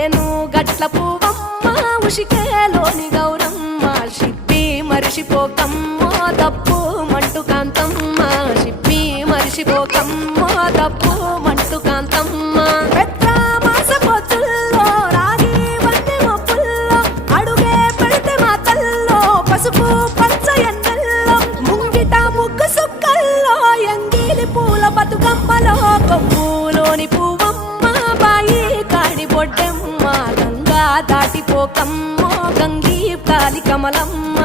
ఏను గట్ల పువ్వమ్మ ఉషికేలోని గౌరమ్మ షిప్పి మరిషిపోకమ్మో తప్పు మంటు కాంతమ్మ షిప్పి మరిషిపోకమ్మో తప్పు మంటు కాంతమ్మ పెద్ద మాస పొత్తుల్లో రాగి వంటి మొప్పుల్లో అడుగే పెడితే మాతల్లో పసుపు పచ్చ ఎన్నెల్లో ముంగిట ముగ్గు సుక్కల్లో ఎంగిలి పూల బతుకమ్మలో కొమ్ములోని పువ్వమ్మ బాయి కాడి బొడ్డెమ్మ గంగా దాటిపోకమ్మో గంగీ కాలి కమలమ్మ